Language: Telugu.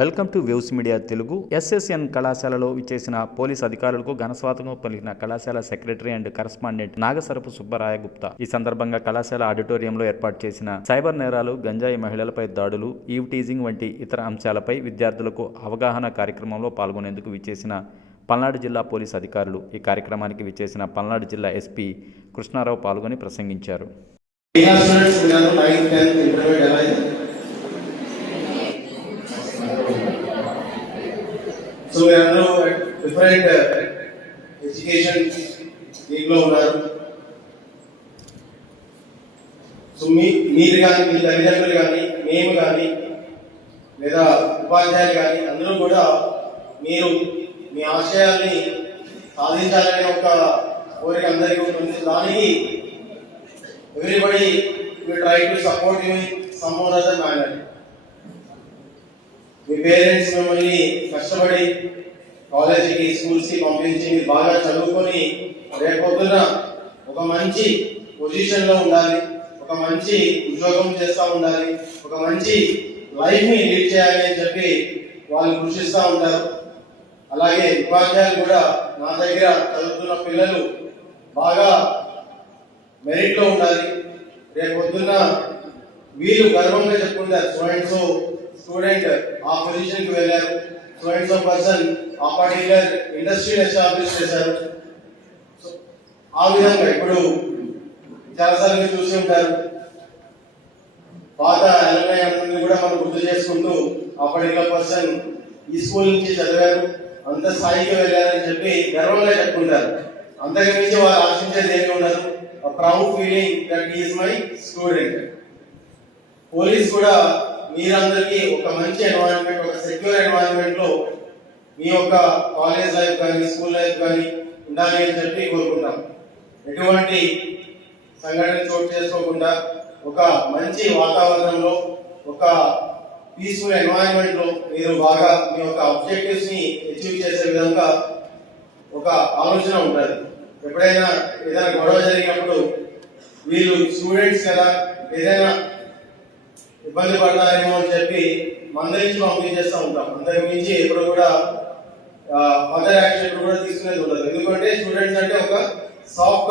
Welcome to waves media Telugu. SSN కళాశాలలో విచ్చేసిన పోలీస్ అధికారులకు ఘనస్వాగతం పలికిన కళాశాల secretary and correspondent Nagasarapu Subbaraya Gupta. ఈ సందర్భంగా కళాశాల ఆడిటోరియంలో ఏర్పాటు చేసిన సైబర్ నేరాలు, గంజాయి మహిళలపై దాడులు, ఈవ్ టీజింగ్ వంటి ఇతర అంశాలపై విద్యార్థులకు అవగాహన కార్యక్రమంలో పాల్గొనేందుకు విచ్చేసిన పల్నాడు జిల్లా పోలీస్ అధికారులు. ఈ కార్యక్రమానికి విచ్చేసిన పల్నాడు జిల్లా ఎస్పీ కృష్ణారావు పాల్గొని ప్రసంగించారు. So we are now at different education దీంట్లో ఉన్నారు. సో మీరు కానీ, మీ తల్లిదండ్రులు కానీ, మేము కానీ, లేదా ఉపాధ్యాయులు కానీ అందరూ కూడా మీరు మీ ఆశయాల్ని సాధించాలనే ఒక కోరిక అందరికీ ఉంటుంది. దానికి everybody will try to support you in some or other manner. మీ పేరెంట్స్ మిమ్మల్ని కష్టపడి కాలేజీకి, స్కూల్స్కి పంపించి మీరు బాగా చదువుకొని రేపొద్దున ఒక మంచి పొజిషన్లో ఉండాలి, ఒక మంచి ఉద్యోగం చేస్తూ ఉండాలి, ఒక మంచి లైఫ్ని లీడ్ చేయాలి అని చెప్పి వాళ్ళు కృషిస్తూ ఉంటారు. అలాగే ఉపాధ్యాయులు కూడా నా దగ్గర చదువుతున్న పిల్లలు బాగా మెరిట్లో ఉండాలి, రేపొద్దున వీళ్ళు గర్వంగా చెప్పుకుంటారు, సో అండ్ సో స్టూడెంట్ ఆ పొజిషన్ కి వెళ్ళారు, సో అండ్ సో పర్సన్ ఆ పర్టికులర్ ఇండస్ట్రీని ఎస్టాబ్లిష్ చేశారు. సో ఆ విధంగా ఇప్పుడు చాలాసార్లు మీరు చూసి ఉంటారు, పాత అలమై అందరినీ కూడా మనం గుర్తు చేసుకుంటూ ఆ పర్టికులర్ పర్సన్ ఈ స్కూల్ నుంచి చదివారు, అంత స్థాయికి వెళ్ళారని చెప్పి గర్వంగా చెప్పుకుంటారు. అంతకు మించి వారు ఆశించేది ఏమి ఉండదు, proud feeling that he is my student. Police కూడా మీరందరికీ ఒక మంచి ఎన్వైరన్మెంట్, ఒక సెక్యూర్ ఎన్వైరన్మెంట్ లో మీ యొక్క కాలేజ్ లైఫ్ కానీ, స్కూల్ లైఫ్ కానీ ఉండాలి అని చెప్పి కోరుకుంటాం. ఎటువంటి సంఘటన చోటు చేసుకోకుండా ఒక మంచి వాతావరణంలో, ఒక పీస్ఫుల్ ఎన్వైరన్మెంట్ లో మీరు బాగా మీ యొక్క ఆబ్జెక్టివ్స్ ని అచీవ్ చేసే విధంగా ఒక ఆలోచన ఉంటుంది. ఎప్పుడైనా ఏదైనా గొడవ జరిగినప్పుడు వీళ్ళు స్టూడెంట్స్ కదా, ఏదైనా ఇబ్బంది పడతారేమో అని చెప్పి మందరించి పంపించేస్తూ ఉంటాం. అంతకు మించి ఎప్పుడు కూడా అదర్ యాక్షన్ కూడా తీసుకునేది ఉండదు. ఎందుకంటే స్టూడెంట్స్ అంటే ఒక సాఫ్ట్